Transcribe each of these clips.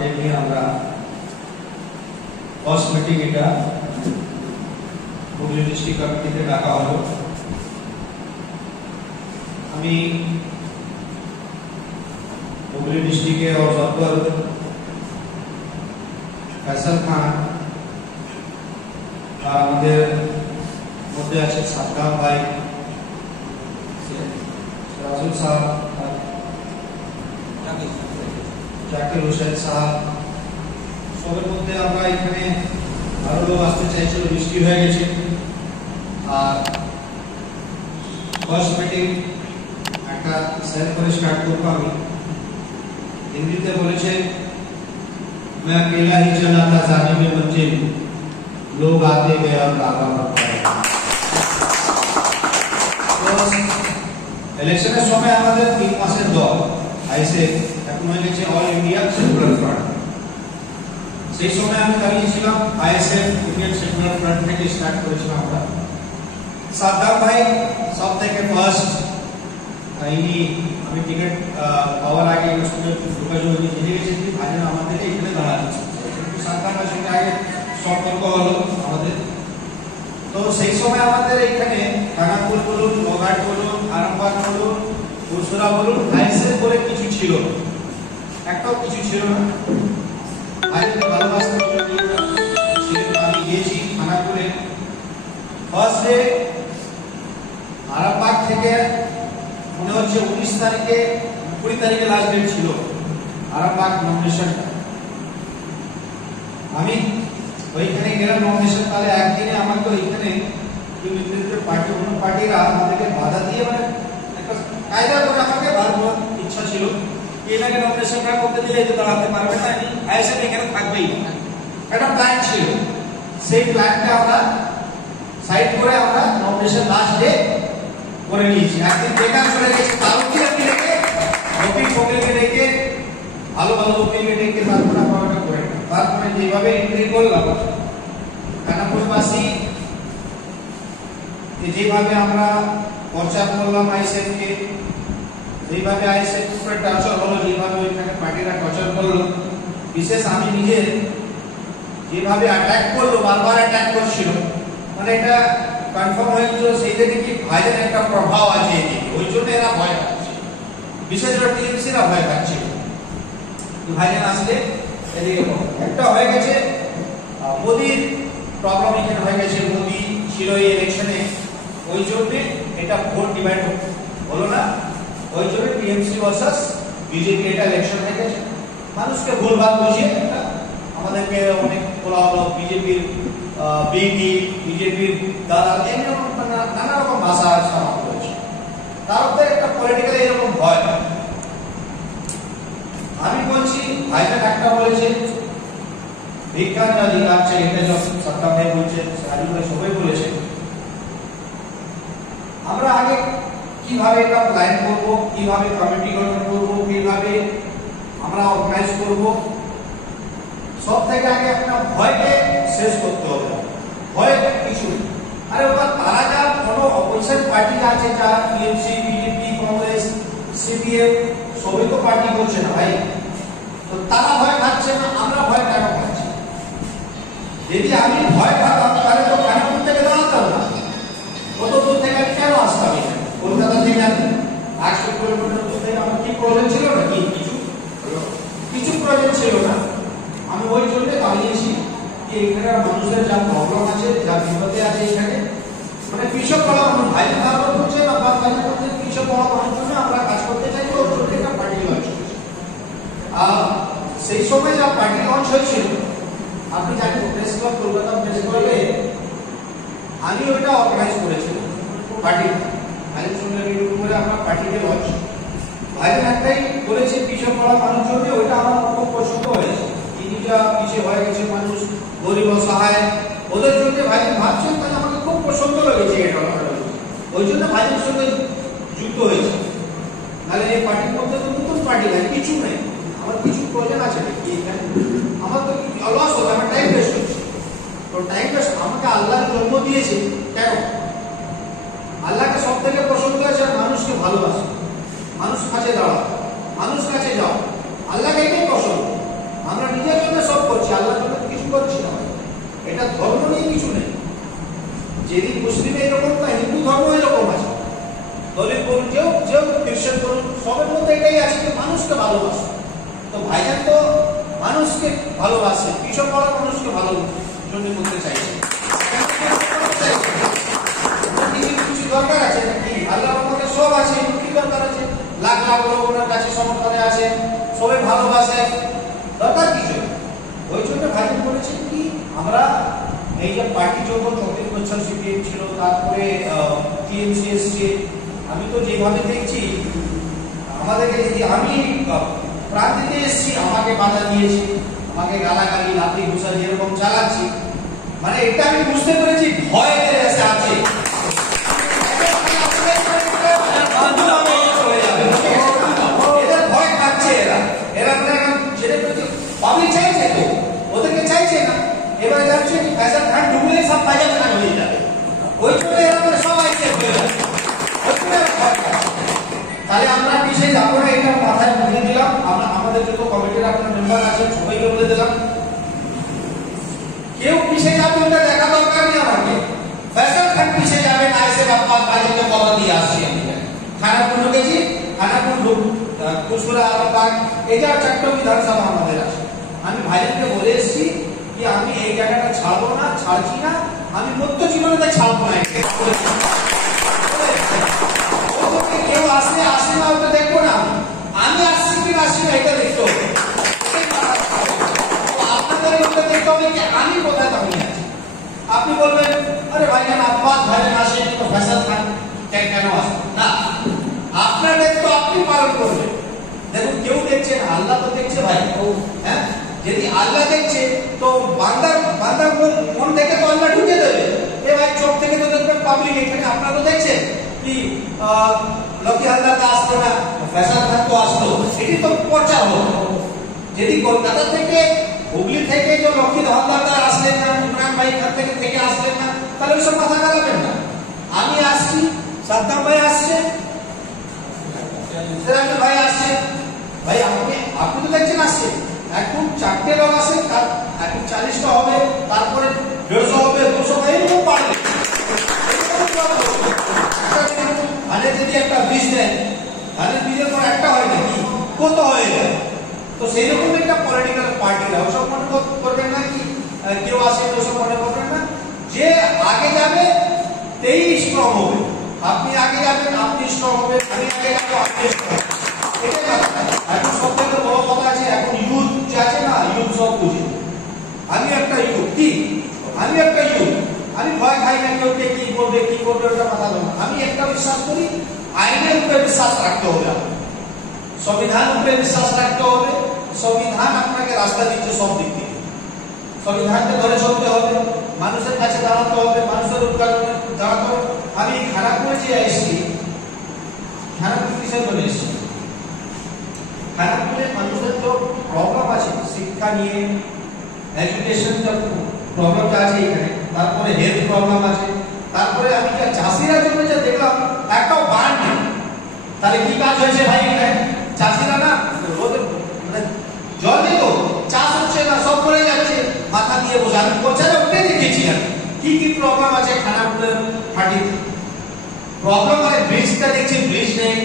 নিয়ে আমরা first meeting এটা হুগলি ডিস্ট্রিক্ট কমিটিতে ডাকা হলো। আমি হুগলি डिस्ट्रिक्ट और जब्बर फैसल खान और আমাদের মধ্যে আছে সাদ্দাম ভাই, রাজুল সাহেব, জাকির হোসেন সাহেব, সবার মধ্যে আমরা এখানে আরো লোক আসতে চাইছিল, বৃষ্টি হয়ে গেছে। আর ফার্স্ট মিটিং একটা সেল করে স্টার্ট করবো। আমি হিন্দিতে বলেছে, मैं अकेला ही चला था जाने में मंजिल, लोग आते गए और काका पड़ता है। ইলেকশনের সময় আমাদের 3 মাসের দল আইসে এখন হয়ে গেছে অল ইন্ডিয়া সেকুলার ফ্রন্ট। সেই সময় আমি দাঁড়িয়েছিলাম আইএসএফ ইন্ডিয়ান সেকুলার ফ্রন্ট থেকে স্টার্ট করেছিলাম আমরা। সাদ্দাম ভাই সব থেকে ফার্স্ট ইনি আমি টিকিট পাওয়ার আগে স্কুলের যোগাযোগ জেনে গেছি যে ভাইজান আমাদেরকে এখানে দাঁড়াতে কিন্তু সাদ্দাম ভাইয়ের সঙ্গে আগে সম্পর্ক হলো আমাদের। তো সেই সময় আমাদের এখানে খানাপুর বলুন, বঘাট বলুন, আরামবাগ বলুন, বসুরা বলুন, আইএসএফ বলে কিছু ছিল, একটাও কিছু ছিল না। ভাইকে ভালোবাসতে আমি গিয়েছি খানাপুরে। ফার্স্ট ডে আরামবাগ থেকে মনে হচ্ছে 19 তারিখে 20 তারিখে লাস্ট ডেট ছিল আরামবাগ নমিনেশনটা। আমি ওইখানে গেলাম নমিনেশন, তাহলে একদিনে আমাকে ওইখানে পার্টি অন্য পার্টিরা আমাদেরকে বাধা দিয়ে মানে একটা কায়দা করে আমাকে বারবার ইচ্ছা ছিল এটাকে নমিনেশনটা করতে দিলে এটা দাঁড়াতে পারবে না, আইএসএফ এখানে থাকবেই। একটা প্ল্যান ছিল, সেই প্ল্যানটা আমরা সাইড করে আমরা নমিনেশন লাস্ট ডে করে নিয়েছি। একদিন বেকার চলে গেছে, তালুকিয়াকে ডেকে ওকিল ফকিলকে ডেকে ভালো ভালো ওকিলকে ডেকে তারপরে আমরা করে তারপরে যেভাবে এন্ট্রি করলাম খানাপুরবাসী যেভাবে আমরা প্রচার করলাম আইএসএফকে, যেভাবে আইএসএফ উপরে টর্চার হলো, যেভাবে ওইখানে পার্টিরা টর্চার করলো, বিশেষ আমি নিজে যেভাবে অ্যাটাক করলো, বারবার অ্যাটাক করছিল, মানে এটা কনফার্ম হয়েছিল সেই থেকে কি ভাইজান একটা প্রভাব আছে এদিকে, ওই জন্য এরা ভয় পাচ্ছে, বিশেষ করে টিএমসিরা ভয় পাচ্ছে ভাইজান আসলে এদিকে। একটা হয়ে গেছে মোদির প্রবলেম এখানে হয়ে গেছে, মোদি ছিল এই ইলেকশনে, ওই জন্য এটা ভোট ডিভাইড হলো না, ওই জন্য টিএমসি ভার্সেস বিজেপি এটা ইলেকশন হয়ে গেছে। মানুষকে ভুলভাল বুঝিয়ে আমাদেরকে অনেক বলা হলো বিজেপির বিটি, বিজেপির দালাল, নানা রকম ভাষা ছাড়া হয়েছে। তার মধ্যে একটা পলিটিক্যালি এরকম ভয়। আমি বলছি ভাইজান একটা বলেছে বিজ্ঞান অধিকার চাই, এটা সব সরকার নেই বলছে, সবাই বলেছে। আমরা আগে কিভাবে এটা প্ল্যান করব, কিভাবে কমিটি গঠন করব, কিভাবে আমরা অর্গানাইজ করব, সব থেকে আগে একটা ভয়কে শেষ করতে হবে। ভয় কিছু আরে ওটা তারা যা কোনো অপোজিশন পার্টি আছে, যা টিএমসি, বিজেপি, কংগ্রেস, সিপিএম সবই তো পার্টি করছে না ভাই, তো তারা ভয় খাচ্ছে না, আমরা ভয় কেন খাচ্ছি? যদি আমি ভয় খাতাম তাহলে তো খানাপুর থেকে দাঁড়াতাম না, কত দূর থেকে আমি কেন আসতাম? কলকাতা থেকে 100 কিলোমিটার দূর থেকে আমার কি প্রয়োজন ছিল না? কিছু প্রয়োজন ছিল না। আমি ওই জন্য দাঁড়িয়েছি যে এখানে মানুষের যা প্রবলেম আছে, যা বিপদে আছে, এখানে মানে পিছক পড়া মানুষ ভাই তারপর বলছে না বা ভাই আমাদের পিছক পড়া মানুষের জন্য আমরা কাজ করতে চাই, ওর জন্য একটা পার্টি লঞ্চ হয়েছে। সেই সময় যা পার্টি লঞ্চ হয়েছিল আপনি জানেন প্রেস ক্লাব, কলকাতা প্রেস ক্লাবে আমি ওইটা অর্গানাইজ করেছিলাম পার্টি ভাইয়ের সঙ্গে করে আমরা পার্টিকে লঞ্চ। ভাইয়ের একটাই বলেছে পিছক পড়া মানুষ জন্য, ওইটা আমার খুব পছন্দ হয়েছে। যা পিছিয়ে হয়ে গেছে মানুষ, গরিব অসহায়, ওদের জন্য ভাইজান ভাবছেন, তাহলে আমাকে খুব পছন্দ লেগেছে এটা, ওই জন্য ভাইজানের সঙ্গে যুক্ত হয়েছে। নাহলে এই পার্টির মধ্যে তো নতুন পার্টি ভাই কিছু নেই, আমার কিছু প্রয়োজন আছে নাকি এখানে? আমার তো লস হচ্ছে, আমার টাইম ওয়েস্ট হচ্ছে। তো টাইম ওয়েস্ট আমাকে আল্লাহ জন্ম দিয়েছে কেন? আল্লাহকে সব থেকে পছন্দ হয়েছে মানুষকে ভালোবাসে, মানুষ কাছে দাঁড়াও, মানুষ কাছে যাও, আল্লাহকে এটাই পছন্দ। আমরা যদি মুসলিম এরকম না, হিন্দু ধর্ম এরকম আছে, দলিত বলুন, কেউ কেউ খ্রিস্টান বলুন, সবের মধ্যে এটাই আছে যে মানুষকে ভালোবাসে। তো ভাইজান তো মানুষকে ভালোবাসে, কৃষক বড় মানুষকে ভালো জন্য করতে চাইছে। কিছু দরকার আছে নাকি? আল্লাহর রহমতে সব আছে, কি দরকার আছে? লাখ লাখ লোক ওনার কাছে সমর্থনে আছে, সবাই ভালোবাসে, দরকার কিছু। ওই জন্য ভাইজান বলেছেন কি আমরা এই যে পার্টি যখন 34 বছর সিপিএম ছিল, তারপরে টিএমসি এসছে, আমি তো যেভাবে দেখছি আমাদেরকে, আমি প্রাণ দিতে এসেছি, আমাকে বাধা দিয়েছি, আমাকে গালাগালি লাঠি ঘুষা যেরকম চালাচ্ছি, মানে এটা আমি বুঝতে পেরেছি ভয় এদের কাছে আছে। এদের ভয় খাচ্ছে, এরা এরা মানে ছেড়ে ফেলছে, পাবলিক চাইছে তো, ওদেরকে চাইছে না। এবার যাচ্ছে ফ্যাশন খান ঢুকলে সব ফ্যাশন খান হয়ে যাবে, ওই জন্য এরা মানে সবাই চেক হয়ে যাবে। তাহলে আমরা পিছিয়ে যাবো না, এটা মাথায় বুঝিয়ে দিলাম। আমরা আমাদের যত কমিটির আপনার মেম্বার আছেন সবাইকে বলে দিলাম, কেউ পিছিয়ে যাবে ওটা দেখা দরকার নেই আমাকে। ফ্যাশন খান পিছিয়ে যাবে না, এসে বাপ্পা বাড়িতে কথা দিয়ে আসছি। আমি খানাপুর গেছি, খানাপুর কুসুরা আরামবাগ, এটা 4টা বিধানসভা আমাদের আছে। আমি ভাইজানকে বলে এসেছি যে আমি এই জায়গাটা ছাড়বো না, ছাড়ছি না, আমি মধ্য জীবনে ছাড়বো না। কেউ আসলে আসে না ওটা দেখবো না, আমি আসছি কি আসছি না এটা দেখতে হবে। আপনাদের ওটা দেখতে হবে যে আমি কোথায় দাঁড়িয়ে আছি। আপনি বলবেন আরে ভাইজান আব্বাস ভাইজান আসে তো ফ্যাশন খান কেন আসে না, আপনার দায়িত্ব আপনি পালন করবেন। দেখুন কেউ দেখছে না, আল্লাহ তো দেখছে ভাই। হ্যাঁ, যদি আল্লাহ দেখছে তো বান্দার মন থেকে তো আল্লাহ ঢুকে দেবে। এ ভাই চোখ থেকে তো দেখবেন পাবলিক, এখানে আপনারা তো দেখছেন কি লকি হালদার আসতো না, ফ্যাশন খান তো আসতো, সেটি তো প্রচার হলো। যদি কলকাতা থেকে হুগলি থেকে যে লকি হালদার আসলেন না, ইমরান ভাই এখান থেকে আসলেন না, তাহলে ওইসব মাথা গালাবেন না। আমি আসছি, সাদ্দাম ভাই আসছে, সেরাজুল ভাই আসছে, ভাই আপনি তো দেখছেন আসছে। এখন 4টে লোক আসে, এখন 40টা হবে, তারপরে 150 হবে, 200 হবে, এরকম বাড়বে। ধানের যদি একটা বীজ দেন, ধানের বীজের পর একটা হয় নাকি, কত হয়ে যায়? তো সেই রকম একটা পলিটিক্যাল পার্টিরা ওসব মনে করবেন না কি কেউ আসে, ওসব মনে করবেন না। যে আগে যাবে তেই স্ট্রং হবে। আপনি আগে যাবেন, আপনি স্ট্রং হবে, আমি আগে যাবো, আপনি স্ট্রং। এখন সব থেকে বড় কথা আছে, এখন ইউথ যে আছে না, ইউথ সব বুঝে। আমি একটা ইউথ, কি আমি একটা ইউথ, আমি ভয় খাই না কেউ কি করবে ওটা মাথা দেবো না। আমি একটা বিশ্বাস করি, আইনের উপরে বিশ্বাস রাখতে হবে, সংবিধান উপরে বিশ্বাস রাখতে হবে। সংবিধান আপনাকে রাস্তা দিচ্ছে সব দিক থেকে, সংবিধানকে ধরে চলতে হবে, মানুষের কাছে দাঁড়াতে হবে, মানুষের উপকার দাঁড়াতে হবে। আমি খানাপুরে যে এসেছি, খানাপুর কিসের জন্য এসেছি? খানাপুরে মানুষের তো প্রবলেম আছে শিক্ষা নিয়ে, এডুকেশন প্রবলেমটা আছে এখানে, তারপরে হেলথ প্রবলেম আছে, তারপরে আমি যা চাষিরা জন্য যা দেখলাম একটাও বান নেই। তাহলে কি কাজ হয়েছে ভাই? চাষিরা না মানে জল নেই তো, চাষ হচ্ছে না, সব করে যাচ্ছে, মাথা দিয়ে বসে। আমি প্রচারে উঠে দেখেছি আমি কি প্রবলেম আছে খানাপুরের মাটিতে। প্রবলেম মানে ব্রিজটা দেখছি, ব্রিজ নেই,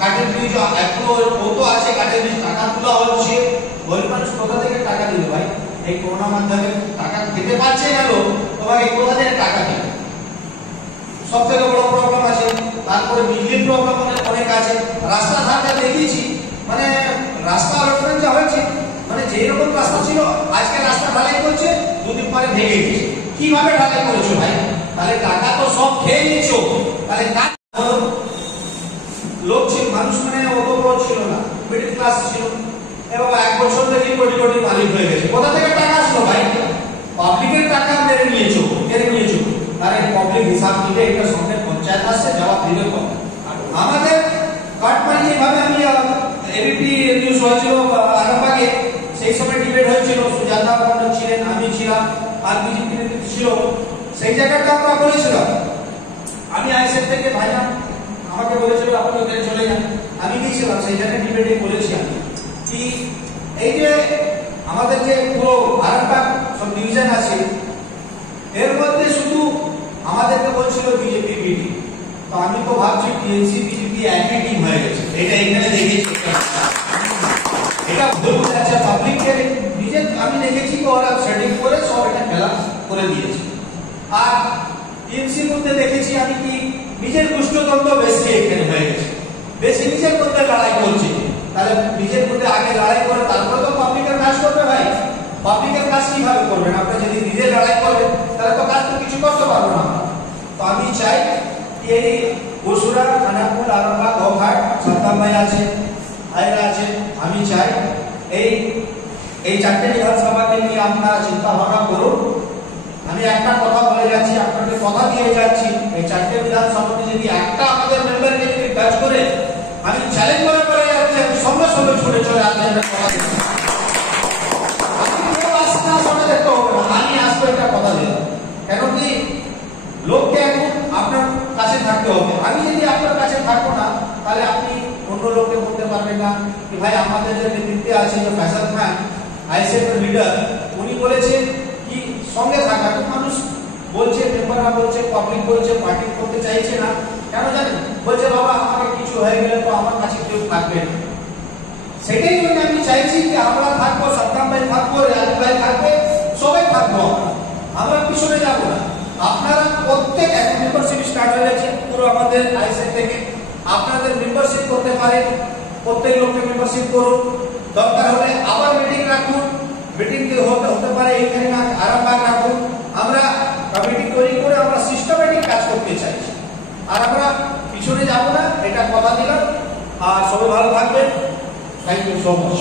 কাঠের ব্রিজ এখনো কত আছে, কাঠের ব্রিজ টাকা তোলা হচ্ছে। গরিব মানুষ কোথা থেকে টাকা দিবে ভাই? এই করোনা মাধ্যমে টাকা খেতে পারছে না লোক, তোমাকে কোথা থেকে টাকা দেবে? সব থেকে বড় প্রবলেম আছে। তারপরে বিজলির প্রবলেম অনেক আছে। রাস্তাঘাটে দেখিয়েছি, মানে রাস্তা অলটমেন্ট যা হয়েছে, মানে যেরকম রাস্তা ছিল আজকে রাস্তা ঢালাই করছে, দুদিন পরে ভেঙে গেছে। কিভাবে ঢালাই করেছো ভাই? তাহলে টাকা তো সব খেয়ে নিচ্ছো। তাহলে লোক ছিল, মানুষ মানে অত বড় ছিল না, মিডল ক্লাস ছিল, এবং 1 বছর থেকে কোটি কোটি মালিক হয়ে গেছে। কোথা থেকে টাকা আসলো ভাই? পাবলিকের টাকা মেরে নিয়েছো। আরে পাবলিক হিসাব দিলে এটা সঙ্গে পঞ্চায়েত আসছে, জবাব দিলে কম। আমাদের কাটমানি যেভাবে আমি এবিপি নিউজ হয়েছিল আরামবাগে, সেই সময় ডিবেট হয়েছিল, সুজাতা মন্ডল ছিলেন, আমি ছিলাম, আর বিজেপি নেতৃত্ব ছিল। সেই জায়গাটা আমরা বলেছিলাম, আমি আইএসএফ থেকে ভাইজান আমাকে বলেছিল আপনি ওখানে চলে যান, আমি গিয়েছিলাম সেই জায়গায় ডিবেটে বলেছি আমি কি এই যে আমাদের যে পুরো আরামবাগ সব ডিভিশন আছে, এর মধ্যে শুধু আমাদেরকে তো ভাবছি টিএমসি বিজেপি একই টিম হয়ে গেছে, এটা এখানে দেখেছি, এটা ভুল বোঝাচ্ছে পাবলিককে। নিজে আমি দেখেছি ওরা সেটিং করে সব এটা খেলা করে দিয়েছে। আর টিএমসির মধ্যে দেখেছি আমি কি নিজের দুষ্টদ্বন্দ্ব বেশি এখানে হয়ে গেছে, বেশি নিজের মধ্যে লড়াই করছে। তাহলে নিজের মধ্যে আগে লড়াই করে তারপরে তো পাবলিকের কাজ করবে ভাই। পাবলিকের কাজ কিভাবে করবেন আপনি? যদি নিজে লড়াই করবেন তাহলে তো কাজ তো কিছু করতে পারবো না। তো আমি চাই এই বসুরা, খানাকুল, আরামবাগ, গোঘাট, সাদ্দাম ভাই আছে, আয়রা আছে, আমি চাই এই চারটে বিধানসভাকে নিয়ে আপনারা চিন্তা ভাবনা করুন। আমি একটা কথা বলে যাচ্ছি, আপনাদের কথা দিয়ে যাচ্ছি, এই চারটে বিধানসভাতে যদি একটা আমাদের মেম্বারকে যদি কাজ করে, আমি চ্যালেঞ্জ করে যাচ্ছি, আমি সঙ্গে সঙ্গে ছুটে চলে আসবেন। আমি আসবো, এটা কথা দিলাম। কেন কি লোককে এখন আপনার কাছে থাকতে হবে। আমি যদি আপনার কাছে থাকবো না, তাহলে আপনি অন্য লোককে বলতে পারবেন না কি ভাই আমাদের যে নেতৃত্বে আছে যে ফয়সাল খান আইএসএফ এর লিডার, উনি বলেছে কি সঙ্গে থাকা। তো মানুষ বলছে, মেম্বাররা বলছে, পাবলিক বলছে পার্টি করতে চাইছে না, কেন জানেন? বলছে বাবা আমাকে কিছু হয়ে গেলে তো আমার কাছে কেউ থাকবে না। সেটাই জন্য আমি চাইছি যে আমরা থাকবো, সাদ্দাম ভাই থাকবো, রাজু ভাই থাকবে, সবাই থাকবো, আমরা পিছনে যাবো না। আপনারা প্রত্যেক একটা মেম্বারশিপ স্টার্ট হয়ে গেছে পুরো আমাদের আইএসএফ থেকে, আপনাদের মেম্বারশিপ করতে পারেন, প্রত্যেক লোককে মেম্বারশিপ করুন। দরকার হলে আবার মিটিং রাখুন, মিটিং হতে পারে এইখানে না, আরামবাগ রাখুন। আমরা কমিটি তৈরি করে আমরা সিস্টেমেটিক কাজ করতে চাইছি, আর আমরা পিছনে যাব না, এটা কথা দিলাম। আর সবাই ভালো থাকবেন। Thank you so much.